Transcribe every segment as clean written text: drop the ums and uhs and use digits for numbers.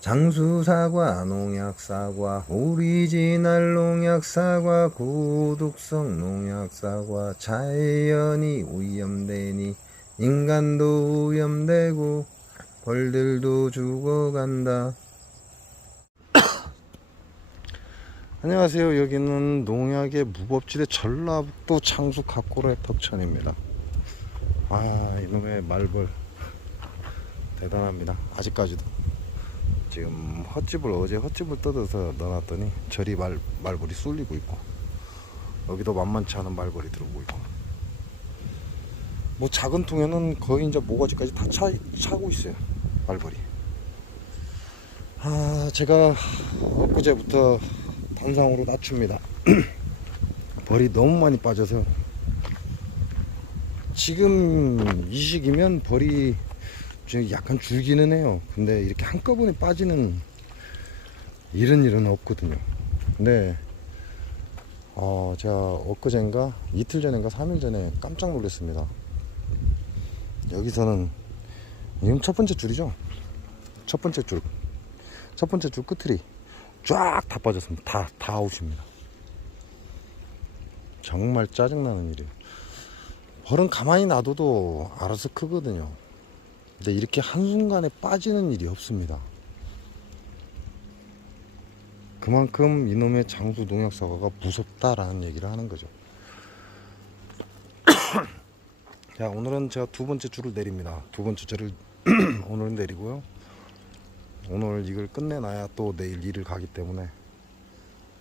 장수사과, 농약사과, 오리지널 농약사과, 고독성 농약사과, 자연이 오염되니 인간도 오염되고 벌들도 죽어간다. 안녕하세요. 여기는 농약의 무법지대 전라북도 창수 각고의 덕천입니다. 이놈의 말벌 대단합니다. 아직까지도 지금 어제 헛집을 뜯어서 넣어놨더니 저리 말벌이 쏠리고 있고, 여기도 만만치 않은 말벌이 들어오고 있고, 뭐 작은 통에는 거의 이제 모가지까지 다 차고 있어요, 말벌이. 제가 엊그제부터 단상으로 낮춥니다. 벌이 너무 많이 빠져서 지금 이 시기면 벌이 약간 줄기는 해요. 근데 이렇게 한꺼번에 빠지는 이런 일은 없거든요. 근데 제가 엊그젠가 이틀 전인가 3일 전에 깜짝 놀랐습니다. 여기서는 지금 첫 번째 줄이죠. 첫 번째 줄 끝이 쫙 다 빠졌습니다. 다 아웃입니다. 정말 짜증나는 일이에요. 벌은 가만히 놔둬도 알아서 크거든요. 근데 이렇게 한순간에 빠지는 일이 없습니다. 그만큼 이놈의 장수 농약사과가 무섭다라는 얘기를 하는 거죠. 자, 오늘은 제가 두 번째 줄을 내립니다. 두 번째 줄을 오늘 내리고요. 오늘 이걸 끝내놔야 또 내일 일을 가기 때문에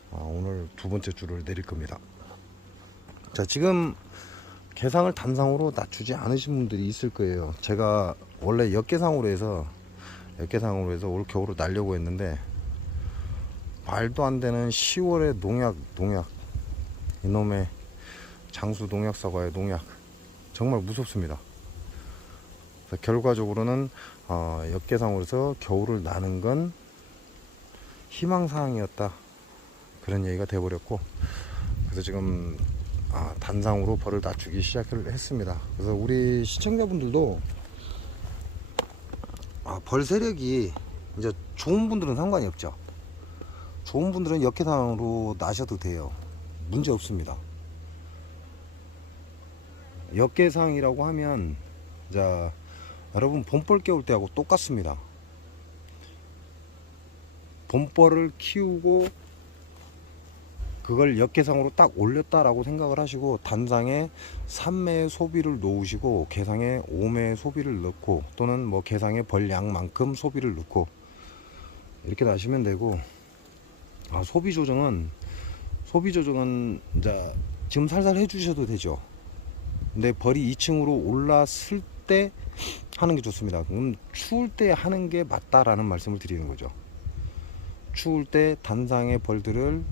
오늘 두 번째 줄을 내릴 겁니다. 자, 지금 개상을 단상으로 낮추지 않으신 분들이 있을 거예요. 제가 원래 역계상으로 해서 올 겨울을 날려고 했는데, 말도 안 되는 10월에 농약 이놈의 장수 농약사과의 농약 정말 무섭습니다. 결과적으로는 역계상으로 해서 겨울을 나는 건 희망사항이었다, 그런 얘기가 돼버렸고, 그래서 지금 단상으로 벌을 낮추기 시작을 했습니다. 그래서 우리 시청자분들도 벌 세력이 이제 좋은 분들은 상관이 없죠. 좋은 분들은 역계상으로 나셔도 돼요. 문제 없습니다. 역계상이라고 하면 자, 여러분 봄벌 깨울 때하고 똑같습니다. 봄벌을 키우고 그걸 역계상으로 딱 올렸다라고 생각을 하시고, 단상에 3매의 소비를 놓으시고 계상에 5매의 소비를 넣고, 또는 뭐 계상에 벌량만큼 소비를 넣고 이렇게 나시면 되고, 소비 조정은 이제 지금 살살 해주셔도 되죠. 근데 벌이 2층으로 올랐을 때 하는 게 좋습니다. 그럼 추울 때 하는 게 맞다라는 말씀을 드리는 거죠. 추울 때 단상의 벌들을,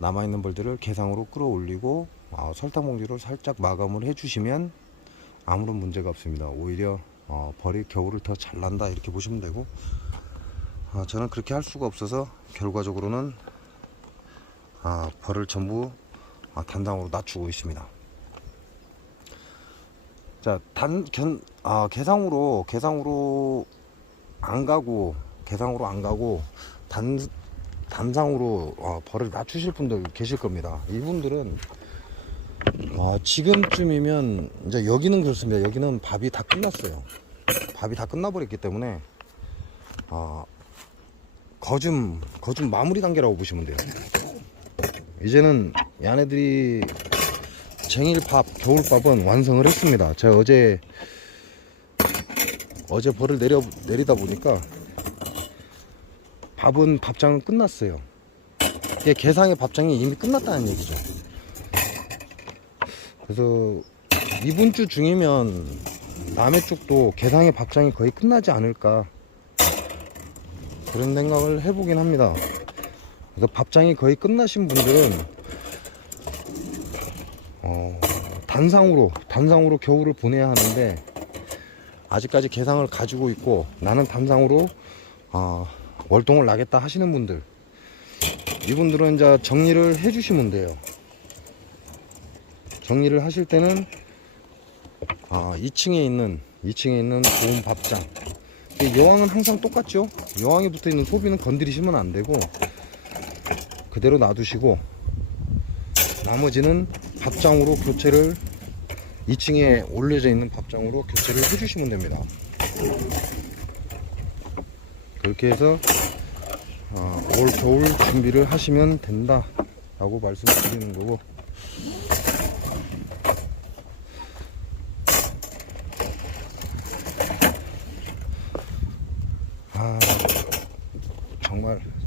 남아있는 벌들을 계상으로 끌어올리고 설탕봉지로 살짝 마감을 해주시면 아무런 문제가 없습니다. 오히려 벌이 겨울을 더 잘 난다, 이렇게 보시면 되고, 저는 그렇게 할 수가 없어서 결과적으로는 벌을 전부 단상으로 낮추고 있습니다. 자, 계상으로 안 가고 단상으로 벌을 낮추실 분들 계실 겁니다. 이분들은 지금쯤이면 이제, 여기는 그렇습니다. 여기는 밥이 다 끝났어요. 밥이 다 끝나버렸기 때문에 거즘 마무리 단계라고 보시면 돼요. 이제는 얘네들이 쟁일밥, 겨울밥은 완성을 했습니다. 제가 어제 벌을 내리다 보니까 밥장은 끝났어요. 이게 계상의 밥장이 이미 끝났다는 얘기죠. 그래서 이번 주 중이면 남해 쪽도 계상의 밥장이 거의 끝나지 않을까, 그런 생각을 해보긴 합니다. 그래서 밥장이 거의 끝나신 분들은 단상으로 겨울을 보내야 하는데, 아직까지 계상을 가지고 있고 나는 단상으로 월동을 나겠다 하시는 분들, 이분들은 이제 정리를 해 주시면 돼요. 정리를 하실 때는 2층에 있는 좋은 밥장, 여왕은 항상 똑같죠. 여왕에 붙어있는 소비는 건드리시면 안되고 그대로 놔두시고, 나머지는 밥장으로 교체를, 2층에 올려져 있는 밥장으로 교체를 해주시면 됩니다. 그렇게 해서 올 겨울 준비를 하시면 된다 라고 말씀드리는 거고,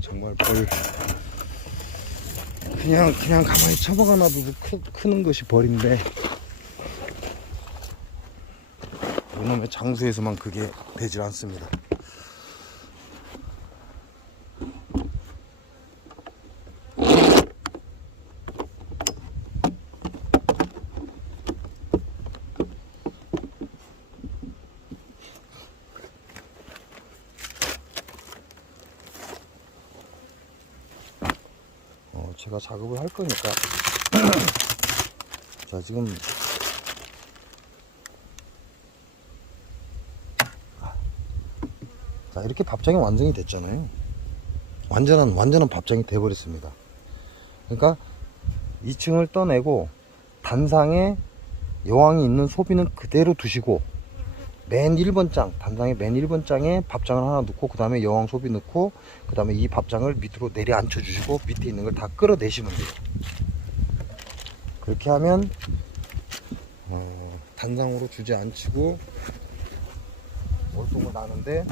정말 벌 그냥 가만히 처박아 놔도 크는 것이 벌인데, 이놈의 장수에서만 그게 되질 않습니다. 제가 작업을 할 거니까 자, 지금 자, 이렇게 밥장이 완성이 됐잖아요. 완전한 밥장이 돼 버렸습니다. 그러니까 2층을 떠내고 단상에 여왕이 있는 소비는 그대로 두시고, 맨 1번 장, 단상의 맨 1번 장에 밥장을 하나 넣고, 그 다음에 여왕 소비 넣고, 그 다음에 이 밥장을 밑으로 내려 앉혀 주시고, 밑에 있는 걸 다 끌어내시면 돼요. 그렇게 하면 단상으로 주저앉히고 월동을 나는데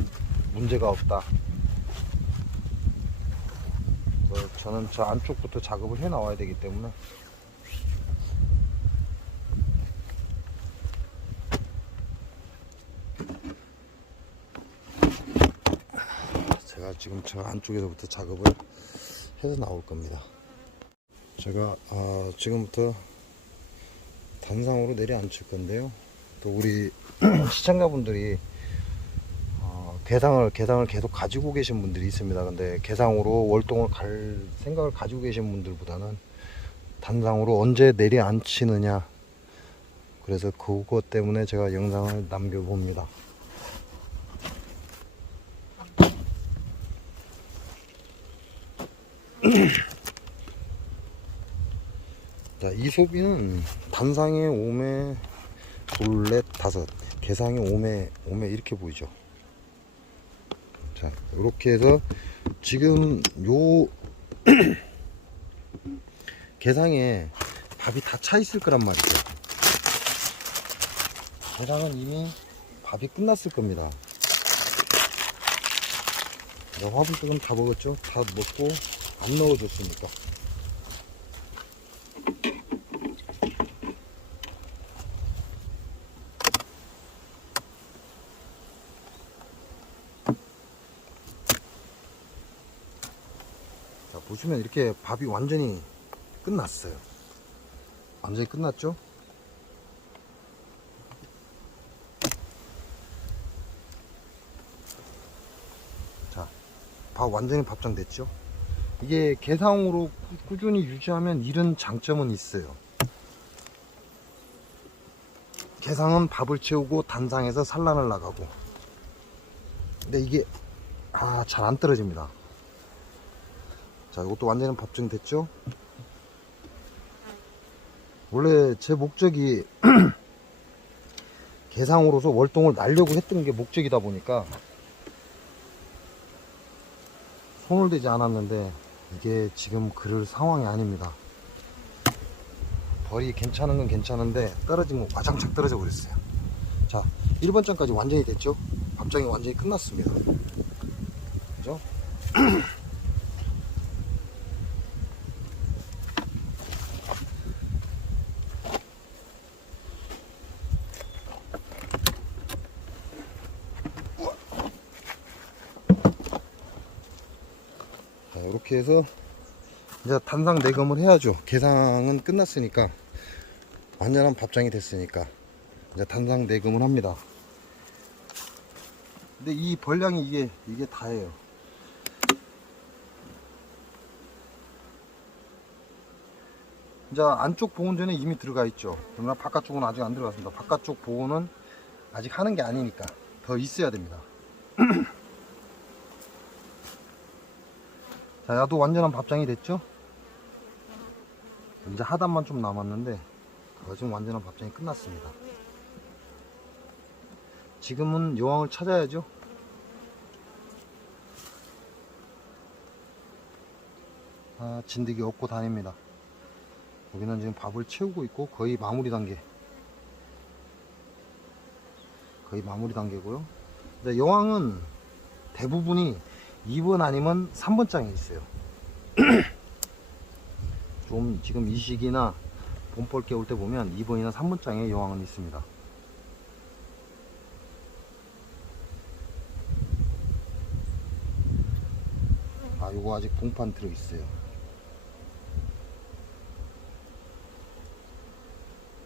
문제가 없다. 저는 저 안쪽부터 작업을 해 나와야 되기 때문에 제가 지금 저 안쪽에서부터 작업을 해서 나올 겁니다. 제가 지금부터 단상으로 내려앉힐 건데요. 또 우리 시청자분들이 개상을 계속 가지고 계신 분들이 있습니다. 근데 개상으로 월동을 갈 생각을 가지고 계신 분들보다는 단상으로 언제 내려앉히느냐, 그래서 그것 때문에 제가 영상을 남겨봅니다. 자, 이 소비는 단상에 오매 둘넷 다섯, 개상에 오매 이렇게 보이죠. 자, 이렇게 해서 지금 요 개상에 밥이 다 차 있을 거란 말이죠. 개상은 이미 밥이 끝났을 겁니다. 화분쪽은 다 먹었죠. 다 먹고 안 넣어줬으니까. 자, 보시면 이렇게 밥이 완전히 끝났어요. 완전히 끝났죠. 자, 밥 완전히 밥장 됐죠. 이게 개상으로 꾸준히 유지하면 이런 장점은 있어요. 개상은 밥을 채우고 단상에서 산란을 나가고, 근데 이게 잘 안 떨어집니다. 자, 이것도 완전히 밥장 됐죠. 원래 제 목적이 개상으로서 월동을 날려고 했던 게 목적이다 보니까 손을 대지 않았는데, 이게 지금 그럴 상황이 아닙니다. 벌이 괜찮은 건 괜찮은데 떨어진 거 와장창 떨어져 버렸어요. 자, 1번 장까지 완전히 됐죠. 밥장이 완전히 끝났습니다. 그죠? 자, 이렇게 해서 이제 단상 내검을 해야죠. 개상은 끝났으니까, 완전한 밥장이 됐으니까 이제 단상 내검을 합니다. 근데 이 벌량이 이게 다예요. 이제 안쪽 보온전에 이미 들어가 있죠. 그러나 바깥쪽은 아직 안 들어갔습니다. 바깥쪽 보온은 아직 하는 게 아니니까 더 있어야 됩니다. 자, 야도 완전한 밥장이 됐죠? 이제 하단만 좀 남았는데 지금 완전한 밥장이 끝났습니다. 지금은 여왕을 찾아야죠. 진드기 업고 다닙니다. 여기는 지금 밥을 채우고 있고 거의 마무리 단계고요. 근데 여왕은 대부분이 2번 아니면 3번 장에 있어요. 좀 지금 이 시기나 봄벌 깨올 때 보면 2번이나 3번 장에 여왕은 있습니다. 요거 아직 봉판 들어있어요.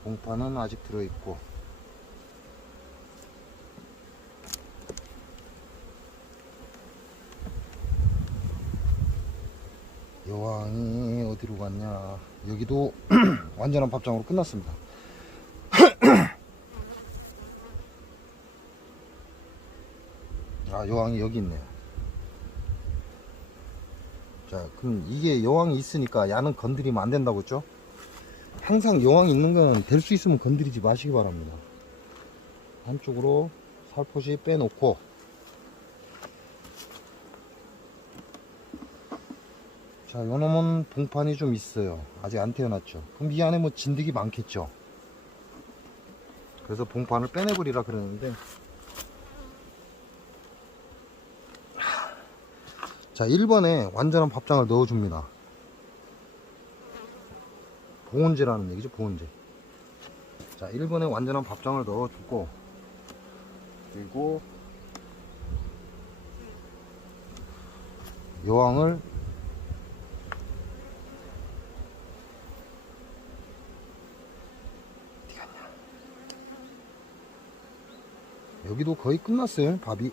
봉판은 아직 들어있고, 여왕이 어디로 갔냐. 여기도 완전한 밥장으로 끝났습니다. 여왕이 여기 있네요. 자, 그럼 이게 여왕이 있으니까 야는 건드리면 안 된다고 했죠? 항상 여왕이 있는 건 될 수 있으면 건드리지 마시기 바랍니다. 한쪽으로 살포시 빼놓고, 자, 요놈은 봉판이 좀 있어요. 아직 안 태어났죠. 그럼 이 안에 뭐 진드기 많겠죠. 그래서 봉판을 빼내버리라 그러는데, 자, 1번에 완전한 밥장을 넣어줍니다. 보온제라는 얘기죠, 보온제. 자, 1번에 완전한 밥장을 넣어주고, 그리고 여왕을 여기도 거의 끝났어요, 밥이.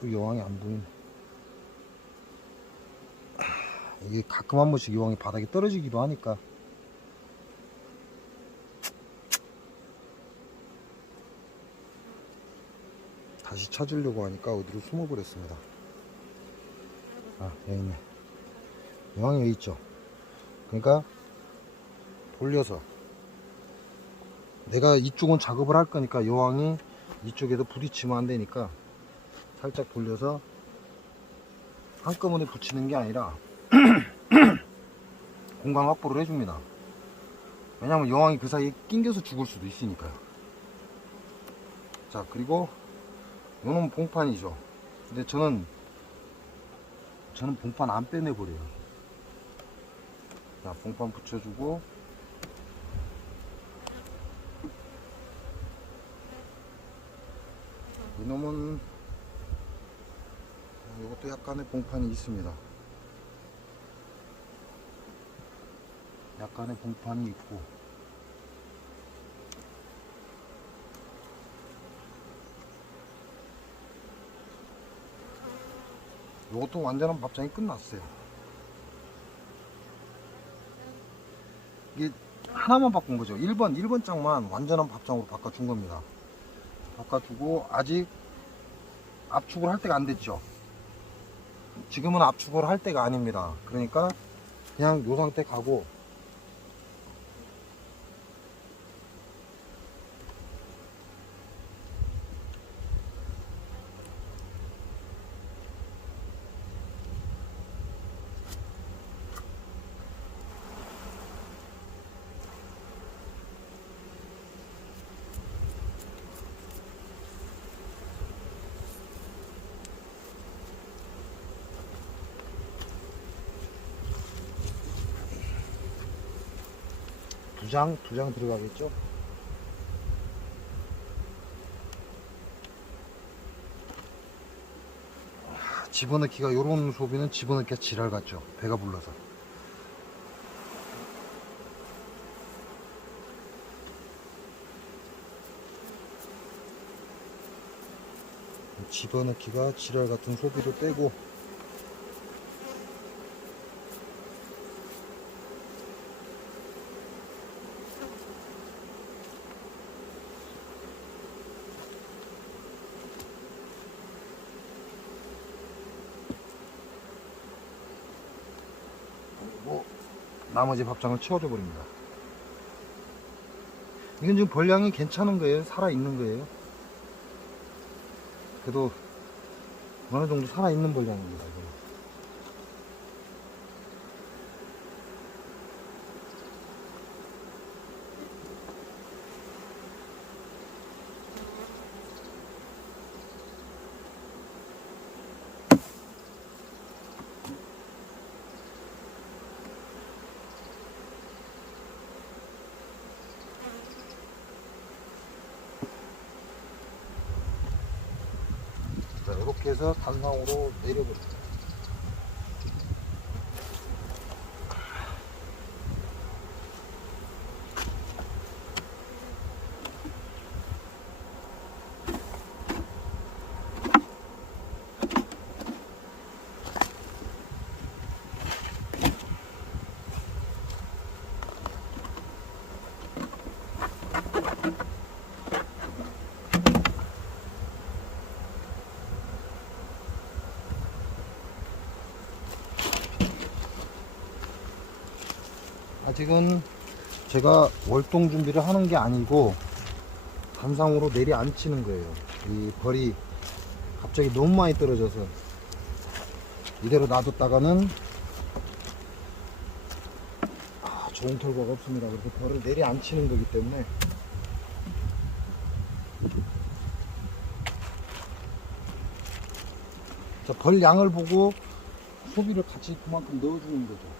또 여왕이 안 보이네. 이게 가끔 한 번씩 여왕이 바닥에 떨어지기도 하니까. 다시 찾으려고 하니까 어디로 숨어버렸습니다. 여기 있네. 여왕이 여기 있죠. 그러니까 돌려서, 내가 이쪽은 작업을 할 거니까 여왕이 이쪽에도 부딪히면 안 되니까 살짝 돌려서 한꺼번에 붙이는 게 아니라 공간 확보를 해줍니다. 왜냐면 여왕이 그 사이에 낑겨서 죽을 수도 있으니까요. 자, 그리고 요놈 봉판이죠. 근데 저는 봉판 안 빼내버려요. 자, 봉판 붙여주고, 이놈은 이것도 약간의 봉판이 있습니다. 약간의 봉판이 있고, 이것도 완전한 밥장이 끝났어요. 이게 하나만 바꾼 거죠. 1번 장만 완전한 밥장으로 바꿔준 겁니다. 바꿔주고, 아직 압축을 할 때가 안 됐죠. 지금은 압축을 할 때가 아닙니다. 그러니까 그냥 요 상태 가고, 두 장 들어가겠죠? 집어넣기가, 요런 소비는 집어넣기가 지랄 같죠? 배가 불러서. 집어넣기가 지랄 같은 소비도 떼고, 나머지 밥장을 채워줘 버립니다. 이건 지금 벌량이 괜찮은 거예요. 살아있는 거예요. 그래도 어느 정도 살아있는 벌량입니다. 이건. 자, 이렇게 해서 단상으로 내려버립니다. 아직은 제가 월동 준비를 하는 게 아니고 단상으로 내려앉히는 거예요. 이 벌이 갑자기 너무 많이 떨어져서 이대로 놔뒀다가는 좋은 결과가 없습니다. 그래서 벌을 내려앉히는 거기 때문에 자, 벌 양을 보고 소비를 같이 그만큼 넣어주는 거죠.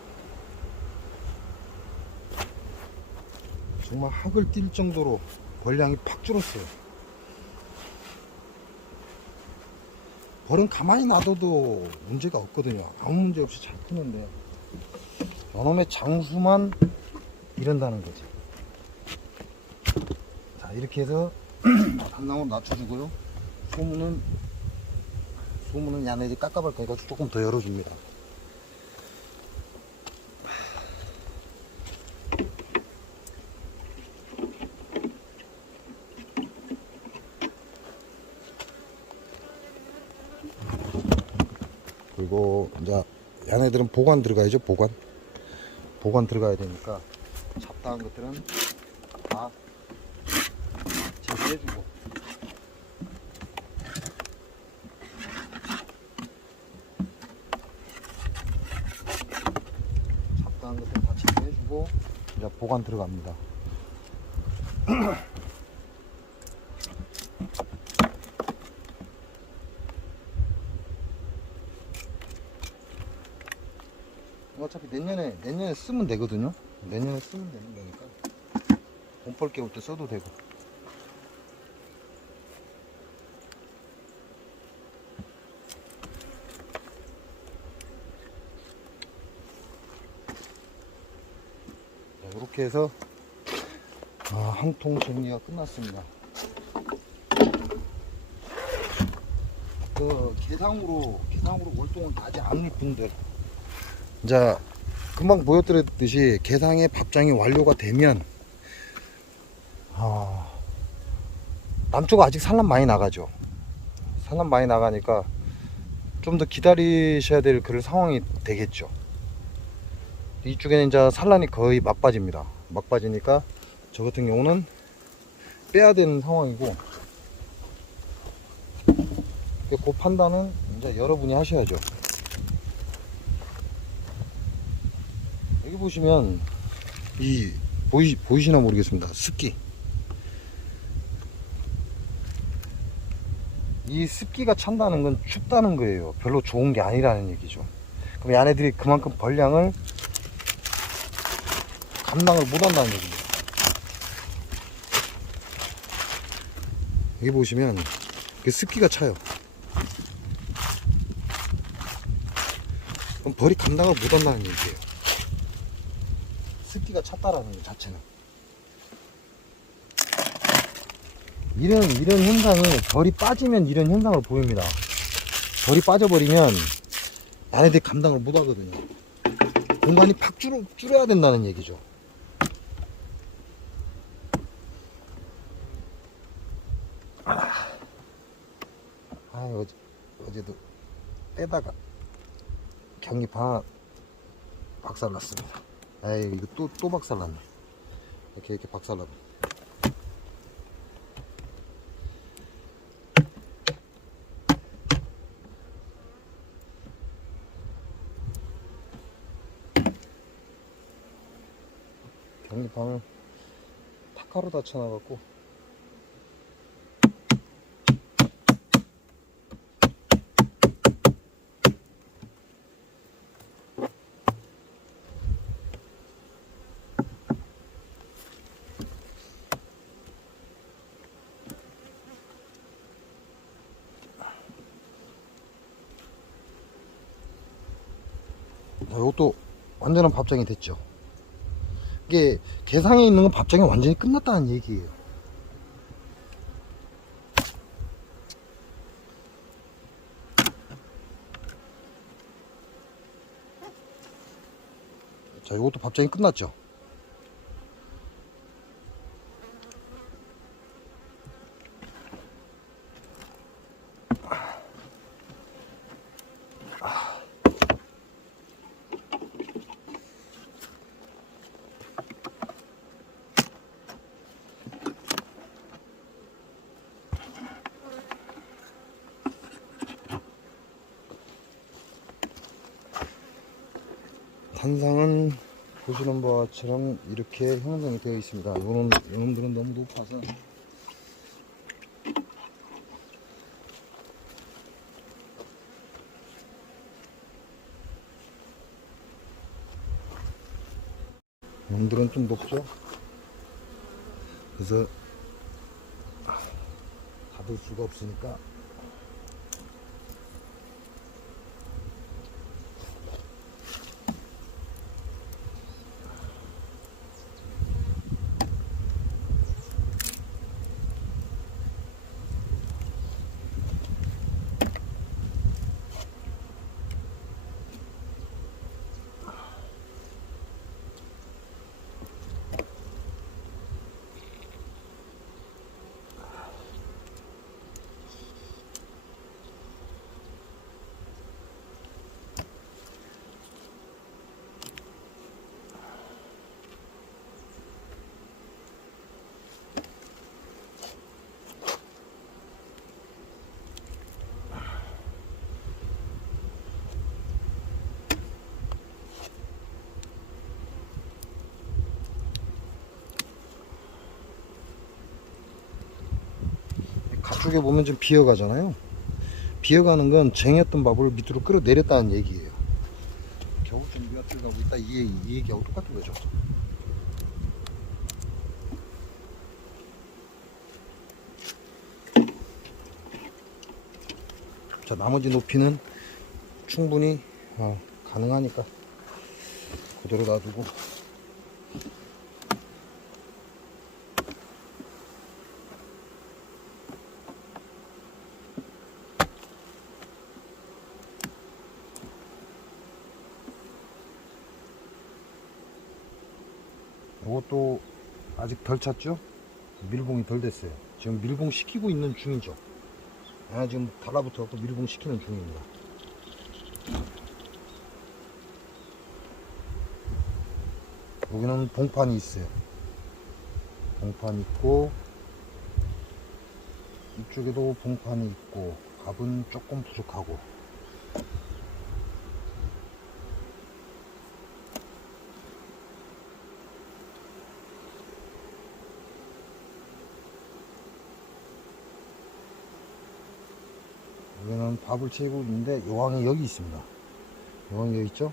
정말 학을 띨 정도로 벌량이 팍 줄었어요. 벌은 가만히 놔둬도 문제가 없거든요. 아무 문제 없이 잘 크는데 요놈의 장수만 이런다는 거지. 자, 이렇게 해서 단나무 낮춰주고요. 소문은 야네들이 깎아볼 거니까 조금 더 열어줍니다. 그리고 이제 야네들은 보관 들어가야죠. 보관 들어가야 되니까 잡다한 것들은 다 제거해주고 잡다한 것들 다 제거해주고 이제 보관 들어갑니다. 어차피 내년에 쓰면 되거든요. 내년에 쓰면 되는 거니까 봄벌 깨울 때 써도 되고. 자, 이렇게 해서 한 통 정리가 끝났습니다. 그 개상으로 월동을 하지 않을 분들, 자, 금방 보여드렸듯이 개상의 밥장이 완료가 되면 남쪽 아직 산란 많이 나가죠. 산란 많이 나가니까 좀 더 기다리셔야 될 그런 상황이 되겠죠. 이쪽에는 이제 산란이 거의 막빠집니다. 막빠지니까 저 같은 경우는 빼야 되는 상황이고, 그 판단은 이제 여러분이 하셔야죠. 여기 보시면 보이시나 모르겠습니다. 습기. 이 습기가 찬다는 건 춥다는 거예요. 별로 좋은 게 아니라는 얘기죠. 그럼 이 안에들이 그만큼 벌량을 감당을 못 한다는 얘기입니다. 여기 보시면 습기가 차요. 그럼 벌이 감당을 못 한다는 얘기예요. 습기가 찼다라는 것 자체는. 이런 현상을, 벌이 빠지면 이런 현상을 보입니다. 벌이 빠져버리면 얘네들이 감당을 못 하거든요. 공간이 팍 줄여야 된다는 얘기죠. 어제도 빼다가 경립 하나 박살났습니다. 에이, 이거 또 박살났네. 이렇게 박살났네. 경리판을 타카로 다 쳐놔갖고. 이것도 완전한 밥장이 됐죠. 이게 개상에 있는 건 밥장이 완전히 끝났다는 얘기예요. 자, 이것도 밥장이 끝났죠. 탄상은 보시는 바처럼 이렇게 형성이 되어 있습니다. 이놈들은 너무 높아서 이놈들은 좀 높죠. 그래서 닫을 수가 없으니까 가쪽에 보면 좀 비어가잖아요. 비어가는 건 쟁였던 밥을 밑으로 끌어내렸다는 얘기예요. 겨우 준비가 들어가고 있다, 이 얘기하고 똑같은 거죠. 자, 나머지 높이는 충분히 가능하니까 그대로 놔두고, 이것도 아직 덜 찼죠? 밀봉이 덜 됐어요. 지금 밀봉 시키고 있는 중이죠. 지금 달라붙어 갖고 밀봉 시키는 중입니다. 여기는 봉판이 있어요. 봉판 있고, 이쪽에도 봉판이 있고, 밥은 조금 부족하고. 여기는 밥을 채우고 있는데 여왕이 여기 있습니다. 여왕이 여기 있죠?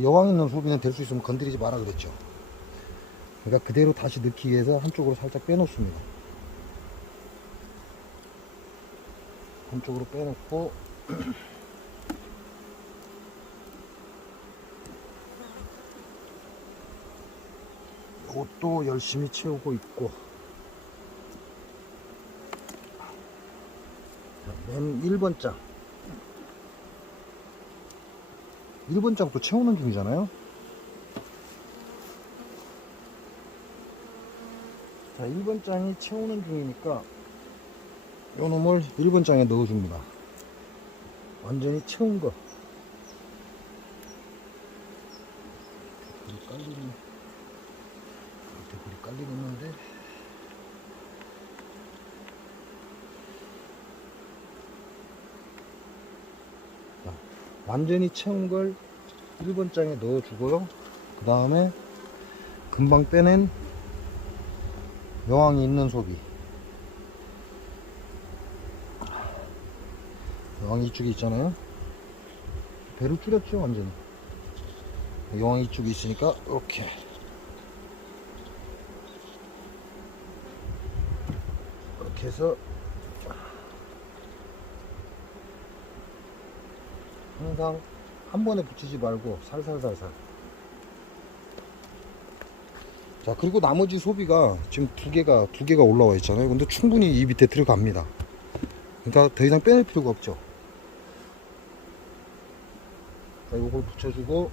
여왕 있는 소비는 될 수 있으면 건드리지 마라 그랬죠. 그러니까 그대로 다시 넣기 위해서 한쪽으로 살짝 빼놓습니다. 한쪽으로 빼놓고 이것도 열심히 채우고 있고, 맨 1번장 1번장도 채우는 중이잖아요. 자, 1번장이 채우는 중이니까 요 놈을 1번장에 넣어줍니다. 완전히 채운 거. 깔리는 날리고 있는데 자, 완전히 채운 걸 1번 장에 넣어 주고요. 그 다음에 금방 빼낸 여왕이 있는 소비, 여왕이 이쪽에 있잖아요. 배를 줄였죠 완전히. 여왕이 이쪽에 있으니까 이렇게 해서 항상 한 번에 붙이지 말고 살살살살. 자, 그리고 나머지 소비가 지금 두 개가 올라와 있잖아요. 근데 충분히 이 밑에 들어갑니다. 그러니까 더 이상 빼낼 필요가 없죠. 자, 요걸 붙여주고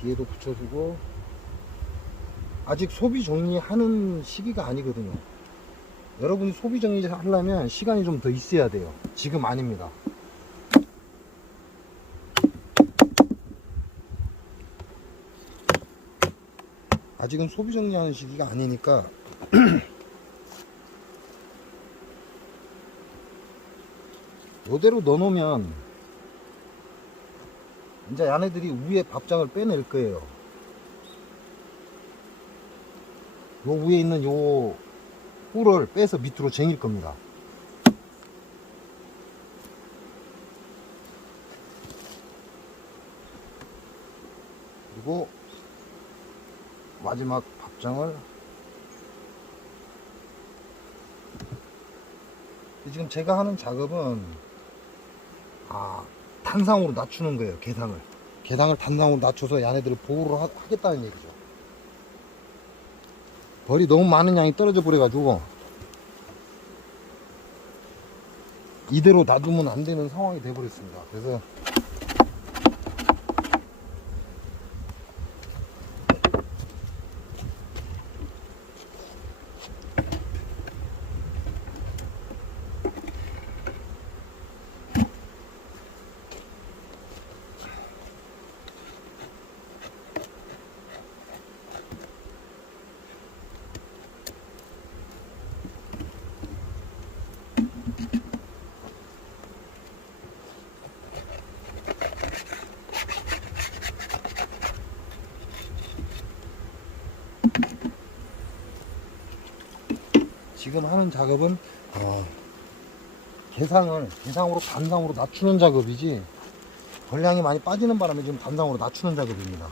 뒤에도 붙여주고. 아직 소비 정리하는 시기가 아니거든요. 여러분이 소비 정리 하려면 시간이 좀 더 있어야 돼요. 지금 아닙니다. 아직은 소비 정리하는 시기가 아니니까 이대로 넣어놓으면 이제 얘네들이 위에 밥장을 빼낼 거예요. 요 위에 있는 요 꿀을 빼서 밑으로 쟁일 겁니다. 그리고 마지막 밥장을 지금 제가 하는 작업은 단상으로 낮추는 거예요. 개상을 단상으로 낮춰서 얘네들을 보호를 하겠다는 얘기죠. 벌이 너무 많은 양이 떨어져 버려 가지고 이대로 놔두면 안 되는 상황이 돼 버렸습니다. 그래서 지금 하는 작업은 개상으로 단상으로 낮추는 작업이지 벌량이 많이 빠지는 바람에 지금 단상으로 낮추는 작업입니다.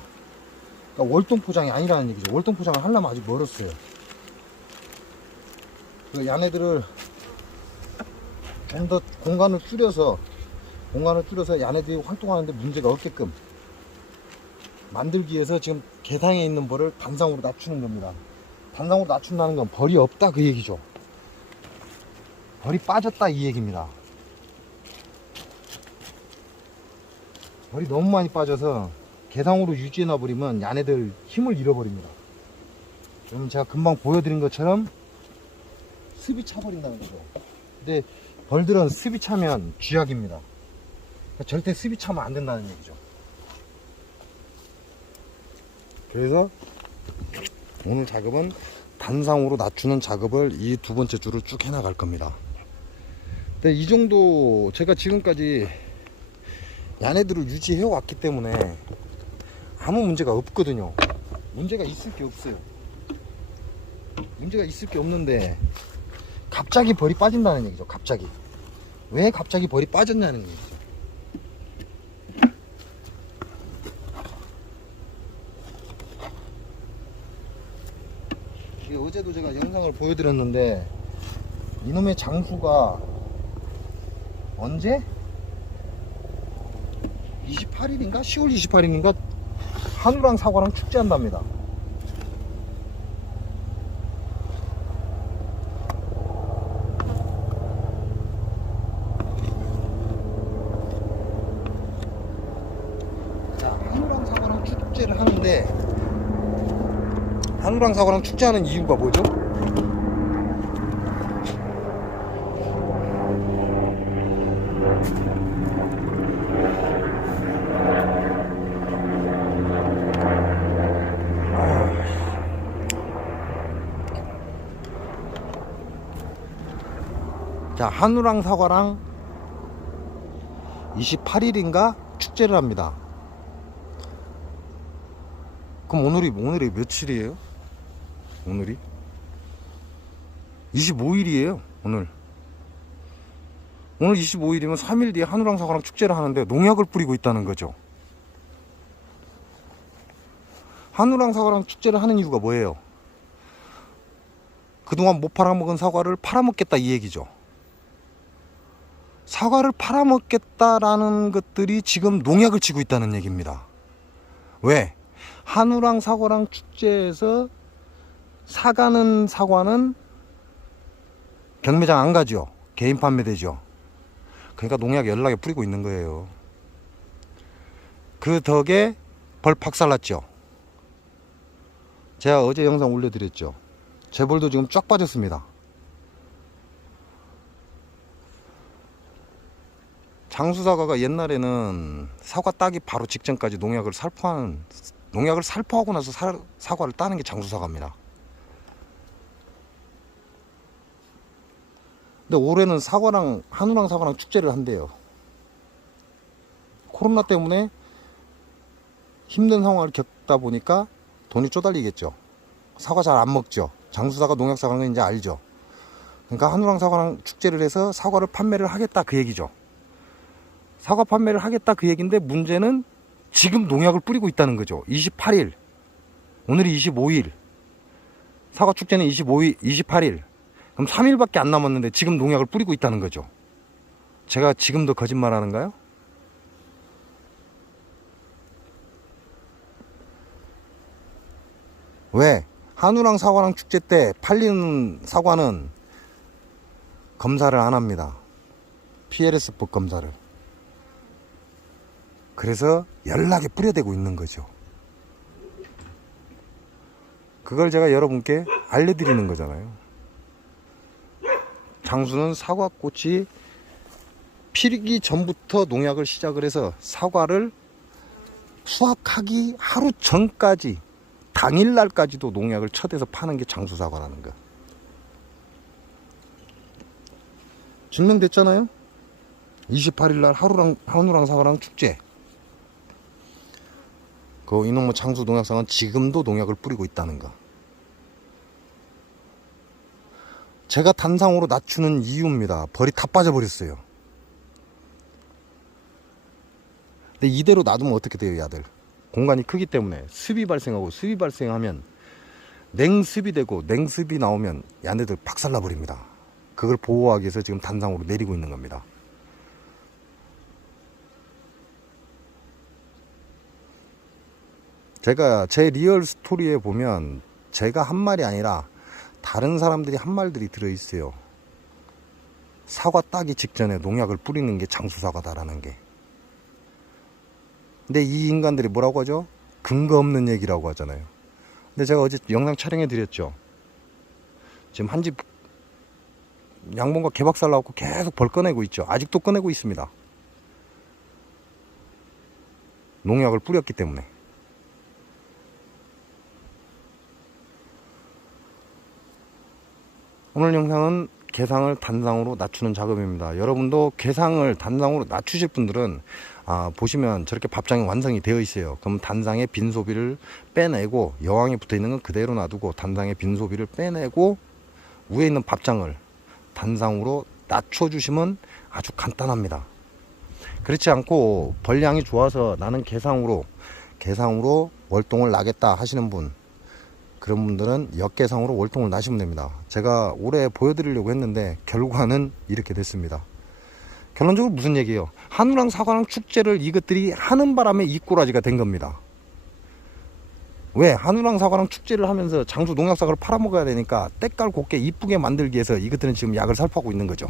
그러니까 월동 포장이 아니라는 얘기죠. 월동 포장을 하려면 아직 멀었어요. 그 얘네들을 좀 더 공간을 줄여서 얘네들이 활동하는데 문제가 없게끔 만들기 위해서 지금 개상에 있는 벌을 단상으로 낮추는 겁니다. 단상으로 낮춘다는 건 벌이 없다 그 얘기죠. 벌이 빠졌다 이 얘기입니다. 벌이 너무 많이 빠져서 개상으로 유지해 놔버리면 얘네들 힘을 잃어버립니다. 그러면 제가 금방 보여드린 것처럼 습이 차버린다는 거죠. 근데 벌들은 습이 차면 쥐약입니다. 그러니까 절대 습이 차면 안 된다는 얘기죠. 그래서 오늘 작업은 단상으로 낮추는 작업을 이 두 번째 줄을 쭉 해나갈 겁니다. 근데 이 정도 제가 지금까지 얘네들을 유지해 왔기 때문에 아무 문제가 없거든요. 문제가 있을 게 없어요. 문제가 있을 게 없는데 갑자기 벌이 빠진다는 얘기죠. 갑자기 왜 갑자기 벌이 빠졌냐는 얘기죠. 어제도 제가 영상을 보여드렸는데 이놈의 장수가 언제? 28일인가? 10월 28일인가? 한우랑 사과랑 축제한답니다. 자, 한우랑 사과랑 축제를 하는데 한우랑 사과랑 축제하는 이유가 뭐죠? 자, 한우랑 사과랑 28일인가 축제를 합니다. 그럼 오늘이 며칠이에요? 오늘이 25일이에요. 오늘 25일이면 3일 뒤에 한우랑 사과랑 축제를 하는데 농약을 뿌리고 있다는 거죠. 한우랑 사과랑 축제를 하는 이유가 뭐예요? 그동안 못 팔아먹은 사과를 팔아먹겠다 이 얘기죠. 사과를 팔아먹겠다라는 것들이 지금 농약을 치고 있다는 얘기입니다. 왜? 한우랑 사과랑 축제에서 사가는 사과는 경매장 안 가죠. 개인 판매되죠. 그러니까 농약 연락에 뿌리고 있는 거예요. 그 덕에 벌 박살났죠. 제가 어제 영상 올려드렸죠. 제 벌도 지금 쫙 빠졌습니다. 장수사과가 옛날에는 사과 따기 바로 직전까지 농약을 살포하고 나서 사과를 따는 게 장수사과입니다. 근데 올해는 한우랑 사과랑 축제를 한대요. 코로나 때문에 힘든 상황을 겪다 보니까 돈이 쪼달리겠죠. 사과 잘 안 먹죠. 장수사과 농약사과는 이제 알죠. 그러니까 한우랑 사과랑 축제를 해서 사과를 판매를 하겠다 그 얘기죠. 사과 판매를 하겠다 그 얘기인데 문제는 지금 농약을 뿌리고 있다는 거죠. 28일, 오늘이 25일, 사과 축제는 28일. 그럼 3일밖에 안 남았는데 지금 농약을 뿌리고 있다는 거죠. 제가 지금도 거짓말 하는가요? 왜? 한우랑 사과랑 축제 때 팔리는 사과는 검사를 안 합니다. PLS법 검사를. 그래서 연락에 뿌려대고 있는 거죠. 그걸 제가 여러분께 알려드리는 거잖아요. 장수는 사과꽃이 피기 전부터 농약을 시작을 해서 사과를 수확하기 하루 전까지 당일날까지도 농약을 쳐대서 파는 게 장수사과라는 거. 증명됐잖아요. 28일날 한우랑 사과랑 축제. 그 이놈의 장수 농약상은 지금도 농약을 뿌리고 있다는 거. 제가 단상으로 낮추는 이유입니다. 벌이 다 빠져버렸어요. 근데 이대로 놔두면 어떻게 돼요, 야들? 공간이 크기 때문에 습이 발생하고, 습이 발생하면 냉습이 되고, 냉습이 나오면 야네들 박살나 버립니다. 그걸 보호하기 위해서 지금 단상으로 내리고 있는 겁니다. 제가 제 리얼 스토리에 보면 제가 한 말이 아니라 다른 사람들이 한 말들이 들어있어요. 사과 따기 직전에 농약을 뿌리는 게 장수사과다라는 게. 근데 이 인간들이 뭐라고 하죠? 근거 없는 얘기라고 하잖아요. 근데 제가 어제 영상 촬영해 드렸죠. 지금 한 집 양봉과 개박살 나고 계속 벌 꺼내고 있죠. 아직도 꺼내고 있습니다. 농약을 뿌렸기 때문에. 오늘 영상은 개상을 단상으로 낮추는 작업입니다. 여러분도 개상을 단상으로 낮추실 분들은 보시면 저렇게 밥장이 완성이 되어 있어요. 그럼 단상의 빈 소비를 빼내고, 여왕에 붙어 있는 건 그대로 놔두고 단상의 빈 소비를 빼내고 위에 있는 밥장을 단상으로 낮춰주시면 아주 간단합니다. 그렇지 않고 벌량이 좋아서 나는 개상으로 월동을 나겠다 하시는 분, 그런 분들은 역개상으로 월동을 나시면 됩니다. 제가 올해 보여드리려고 했는데 결과는 이렇게 됐습니다. 결론적으로 무슨 얘기예요? 한우랑 사과랑 축제를 이것들이 하는 바람에 이 꼬라지가 된 겁니다. 왜? 한우랑 사과랑 축제를 하면서 장수 농약사과를 팔아먹어야 되니까 때깔 곱게 이쁘게 만들기 위해서 이것들은 지금 약을 살포하고 있는 거죠.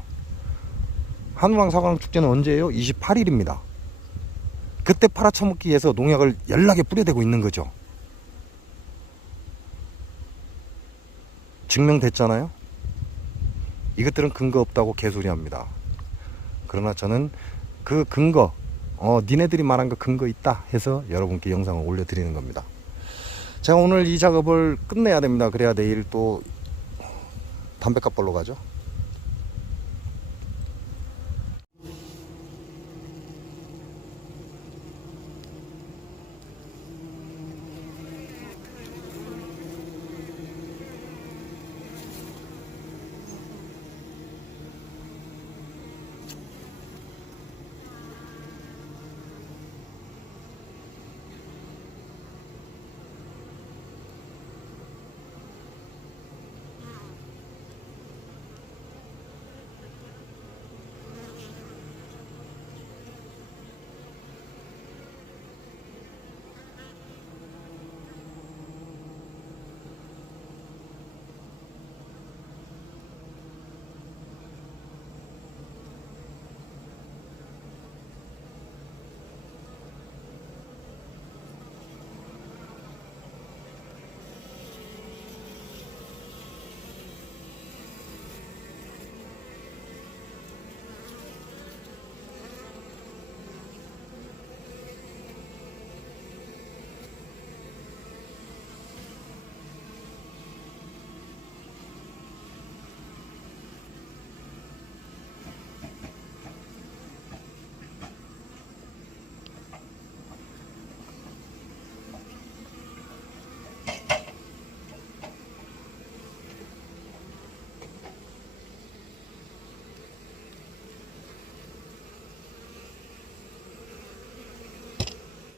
한우랑 사과랑 축제는 언제예요? 28일입니다. 그때 팔아쳐먹기 위해서 농약을 연락에 뿌려대고 있는 거죠. 증명됐잖아요. 이것들은 근거 없다고 개소리합니다. 그러나 저는 그 근거, 니네들이 말한 거 근거 있다 해서 여러분께 영상을 올려드리는 겁니다. 제가 오늘 이 작업을 끝내야 됩니다. 그래야 내일 또 담배값 벌러 가죠.